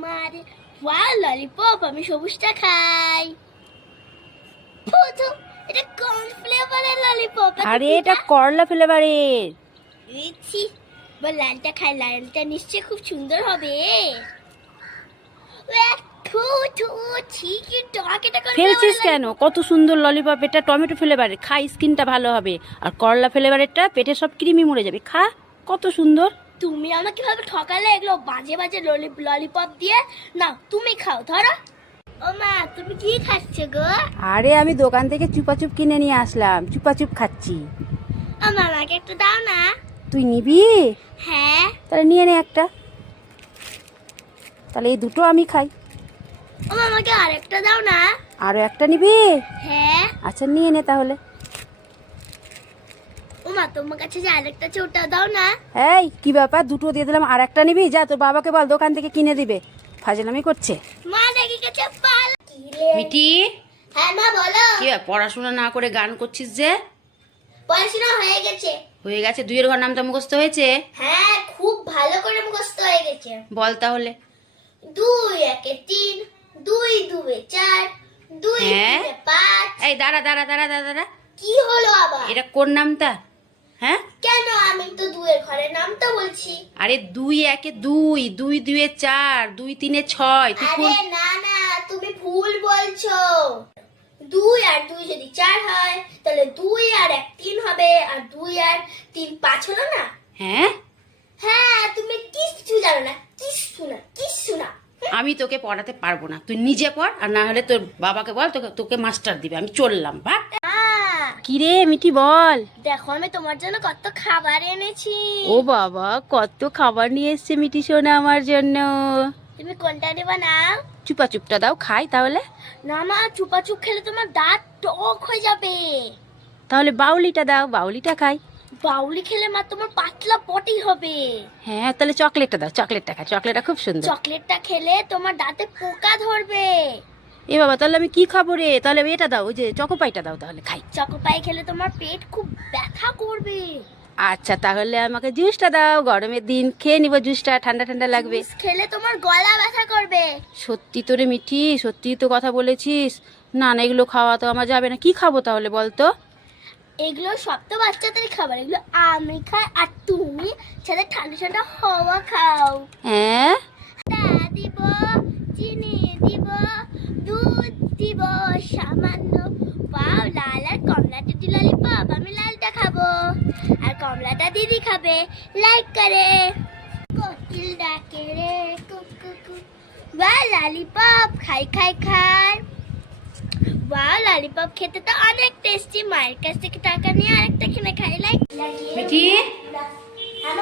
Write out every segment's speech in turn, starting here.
আমার wow lollipop, আমি সবুজটা খাই। প্রথম এটা কোন ফ্লেভারের ললিপপ? আরে এটা করলা ফ্লেভারের। ইচ্ছি বা লালটা খাই, লালটা নিশ্চয়ই খুব সুন্দর হবে। ফেলছিস কেন? কত সুন্দর ললিপপ, এটা টমেটো ফ্লেভারের, খা, স্কিনটা ভালো হবে। আর করলা ফ্লেভারেরটা পেটে সব কৃমি মরে যাবে, খা, কত সুন্দর। তুমি আমাকে ভাবে ঠকালে, এগুলো বাজে বাজে ললিপপ দিয়ে। না তুমি খাও, ধরো। ও মা, তুমি কি খাচ্ছ গো? আরে আমি দোকান থেকে চুপাচুপ কিনে নিয়ে আসলাম, চুপাচুপ খাচ্ছি। আমার আমাকে একটু দাও না। তুই নিবি? হ্যাঁ। তাহলে নিয়ে নে একটা, তাহলে এই দুটো আমি খাই। ও আমাকে আরেকটা দাও না। আরো একটা নিবি? হ্যাঁ। আচ্ছা নিয়ে নে তাহলে। ও মা, তোমার কাছে যে আরেকটা আছে ওটা দাও না। এই কি ব্যাপার, দুটো দিয়ে দিলাম, আর একটা নিবি? যা তোর বাবাকে বল দোকান থেকে কিনে দিবে, ফাজলামি করছে। মা দেখি কাছে পাল। মিটি, হ্যাঁ মা বলো। কি পড়াশোনা না করে গান করছিস যে? পড়াশোনা হয়ে গেছে। হয়ে গেছে? দুইয়ের ঘর নামটা মুখস্থ হয়েছে? হ্যাঁ, খুব ভালো করে মুখস্থ হয়ে গেছে। বল তাহলে। 2 একে 3, 2 2 এ 4, 2 হ্যাঁ? 3 এ 5। এই দাঁড়া দাঁড়া দাঁড়া দাঁড়া দাঁড়া, কি হলো আবার? এটা কোন নামটা? হ্যাঁ কেন, আমি তো 2 এর ঘরের নামটা বলছি। আরে 2 একে 2, 2 2 এ 4, 2 3 এ 6। তুই আরে কোন? না না, তুমি ভুল বলছো। 2 আর 2 যদি 4 হয়, তাহলে 2 আর 1 3 হবে, আর 2 আর 3 5 হলো না? হ্যাঁ হ্যাঁ, তুমি কিচ্ছু জানো না, কিচ্ছু না। আমি তোকে পড়াতে পারবো না, তুই নিজে পড়, আর না হলে তোর বাবাকে বল, তোকে তোকে মাস্টার দিবে। আমি চললাম, ভাগ। কি রে মিটি বল। দেখো আমি তোমার জন্য কত খাবার এনেছি। ও বাবা, কত খাবার নিয়ে এসছে মিটি সোনা আমার জন্য। তুমি কোনটা নেবা না? চুপা চুপটা দাও, খাই তাহলে। না মা, চুপাচুপ খেলে তোমার দাঁত টক হয়ে যাবে। তাহলে বাউলিটা দাও, বাউলিটা খাই। বাউলি খেলে মা তোমার পাতলা পটি হবে। হ্যাঁ তাহলে চকলেটটা দাও, চকলেটটা খাই, চকলেটটা খুব সুন্দর। চকলেটটা খেলে তোমার দাঁতে পোকা ধরবে। এ বাবা, তাহলে আমি কি খাবো রে? তাহলে এটা দাও, ওই যে চকোপাইটা দাও, তাহলে খাই। চকোপাই খেলে তোমার পেট খুব ব্যথা করবে। আচ্ছা তাহলে আমাকে জুসটা দাও, গরমের দিন খেয়ে নিব জুসটা, ঠান্ডা ঠান্ডা লাগবে। জুস খেলে তোমার গলা ব্যথা করবে। সত্যি তোরে মিঠি, সত্যি তো কথা বলেছিস। না না, এগুলো খাওয়া তো আমার যাবে না। কি খাবো তাহলে বল তো? এগুলো সব তো বাচ্চাদের খাবার, এগুলো আমি খাই, আর তুমি সাথে ঠান্ডা ঠান্ডা হাওয়া খাও। হ্যাঁ দিব, চিনি দিব, দুধ দিব সামান্য। পাও লাল আর কমলাটা দি ললিপপ, আমি লালটা খাবো আর কমলাটা দিদি খাবে। লাইক করে কোকিল ডাকে রে কুকু, বা ললিপপ খাই খাই খাই। ওয়াও ললিপপ খেতে তো অনেক টেস্টি। মায়ের কাছ থেকে টাকা নিয়ে আরেকটা কিনে খাই। লাইক মিঠি,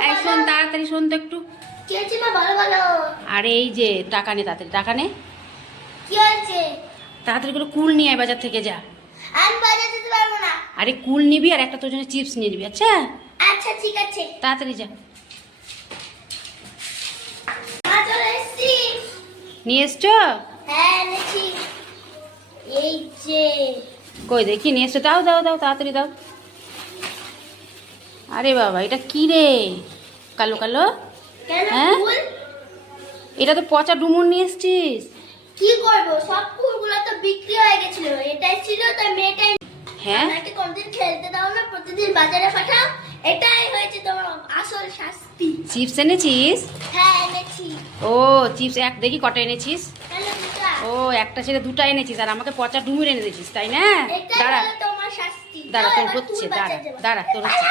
এই শোন, তাড়াতাড়ি শোন তো একটু। কি হয়েছে মা, বলো বলো। আরে এই যে টাকা নে, তাড়াতাড়ি টাকা নে। কি হয়েছে? তাড়াতাড়ি করে কুল নিয়ে আয় বাজার থেকে, যা। আমি বাজার যেতে পারবো না। আরে কুল নিবি আর একটা তোর জন্য চিপস নিয়ে নিবি, আচ্ছা? আচ্ছা ঠিক আছে। তাড়াতাড়ি যা। মা চলে এসছি। নিয়ে এসছো? হ্যাঁ এনেছি, এই যে। কই দেখি, নিয়ে এসছো? দাও দাও দাও, তাড়াতাড়ি দাও। আরে বাবা, এটা কি রে, কালো কালো? কেন হ্যাঁ? ফুল? এটা তো পচা ডুমুর নিয়ে এসছিস। কি করবো, সব ফুলগুলো তো বিক্রি হয়ে গেছিল, এটাই ছিল তাই মেয়েটাই। হ্যাঁ আমাকে কোনদিন খেলতে দাও না, প্রতিদিন বাজারে পাঠাও, এটাই হয়েছে তোমার আসল শাস্তি। চিপস এনেছিস? হ্যাঁ এনেছি। ও চিপস, এক দেখি কটা এনেছিস। হ্যালো দুটা। ও একটা ছেড়ে দুটা এনেছিস, আর আমাকে পচা ডুমুর এনে দিয়েছিস, তাই না? এটাই দাঁড়া হলো তোমার শাস্তি। দাঁড়া, যাও, তোর এবার হচ্ছে, তুমি দাঁড়া বাজারে যাও। দাঁড়া, তোর হচ্ছে।